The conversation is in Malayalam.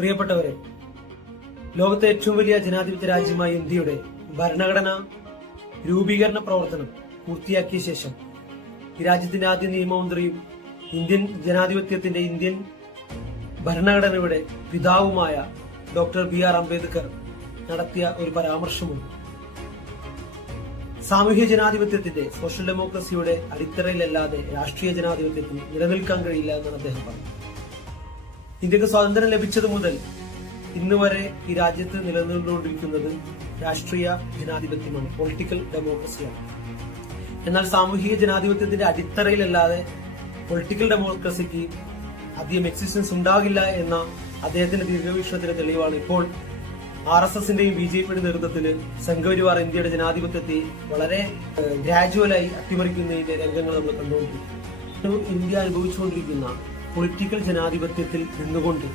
പ്രിയപ്പെട്ടവരെ, ലോകത്തെ ഏറ്റവും വലിയ ജനാധിപത്യ രാജ്യമായ ഇന്ത്യയുടെ ഭരണഘടനാ രൂപീകരണ പ്രവർത്തനം പൂർത്തിയാക്കിയ ശേഷം ഈ രാജ്യത്തിന്റെ ആദ്യ നിയമമന്ത്രിയും ഇന്ത്യൻ ജനാധിപത്യത്തിന്റെ ഇന്ത്യൻ ഭരണഘടനയുടെ പിതാവുമായ ഡോക്ടർ ബി.ആർ. അംബേദ്കർ നടത്തിയ ഒരു പരാമർശമുണ്ട്. സാമൂഹ്യ ജനാധിപത്യത്തിന്റെ സോഷ്യൽ ഡെമോക്രസിയുടെ അടിത്തറയിലല്ലാതെ രാഷ്ട്രീയ ജനാധിപത്യത്തിന് നിലനിൽക്കാൻ കഴിയില്ല എന്നാണ് അദ്ദേഹം പറഞ്ഞത്. ഇന്ത്യക്ക് സ്വാതന്ത്ര്യം ലഭിച്ചതു മുതൽ ഇന്ന് വരെ ഈ രാജ്യത്ത് നിലനിന്നുകൊണ്ടിരിക്കുന്നത് രാഷ്ട്രീയ ജനാധിപത്യമാണ്, പൊളിറ്റിക്കൽ ഡെമോക്രസിയാണ്. എന്നാൽ സാമൂഹിക ജനാധിപത്യത്തിന്റെ അടിത്തറയിലല്ലാതെ പൊളിറ്റിക്കൽ ഡെമോക്രസിക്ക് അധികം എക്സിസ്റ്റൻസ് ഉണ്ടാകില്ല എന്ന അദ്ദേഹത്തിന്റെ ദീർഘവീക്ഷണത്തിന്റെ തെളിവാണ് ഇപ്പോൾ RSSന്റെയും BJPയുടെ നേതൃത്വത്തിൽ സംഘപരിവാർ ഇന്ത്യയുടെ ജനാധിപത്യത്തെ വളരെ ഗ്രാജുവലായി അട്ടിമറിക്കുന്നതിന്റെ രംഗങ്ങൾ നമ്മൾ കണ്ടുകൊണ്ടിരിക്കുന്നു. ഇന്ത്യ അനുഭവിച്ചുകൊണ്ടിരിക്കുന്ന പൊളിറ്റിക്കൽ ജനാധിപത്യത്തിൽ നിന്നുകൊണ്ട്